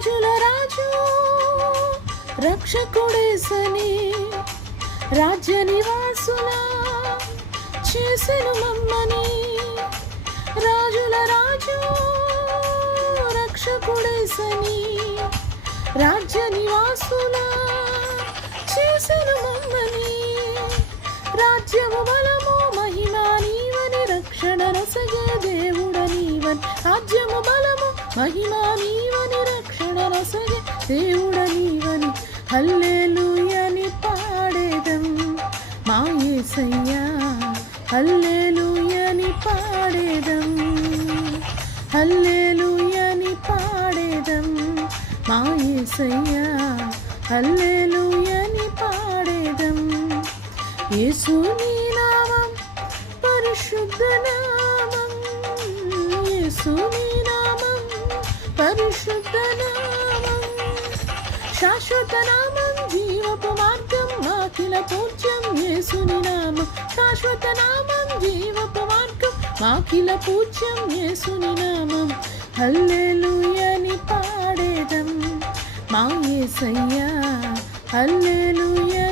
రాజుల రాజు రక్షకుడేసని రాజ్య నివాసుల చేసెను మమ్మని. రాజుల రాజు రక్షకుడేసని రాజ్య నివాసుల చేసెను మమ్మని. రాజ్యము బలము మహిమ నీవని రక్షణ రసగే దేవుడ నీవని. రాజ్యము బలము మహిమ నీవని రక్షణ రసగే దేవుడ నీవని. హల్లెలూయని పాడేదం మా యేసయ్యా, హల్లెలూయని పాడేదం, హల్లెలూయని పాడేదం మా యేసయ్యా, హల్లెలూయని పాడేదం. యేసు నీ నామం పరిశుద్ధ నామం, యేసు నీ నామం పరిశుద్ధ నామం. శాశ్వత నామం జీవపు మార్గం మాకిల పూజ్యం యేసుని నామం. శాశ్వత నామం జీవపు మార్గం మాకిల పూజ్యం యేసుని నామం. హల్లెలూయని పాడేదం మా యేసయ్యా, హల్లెలూయా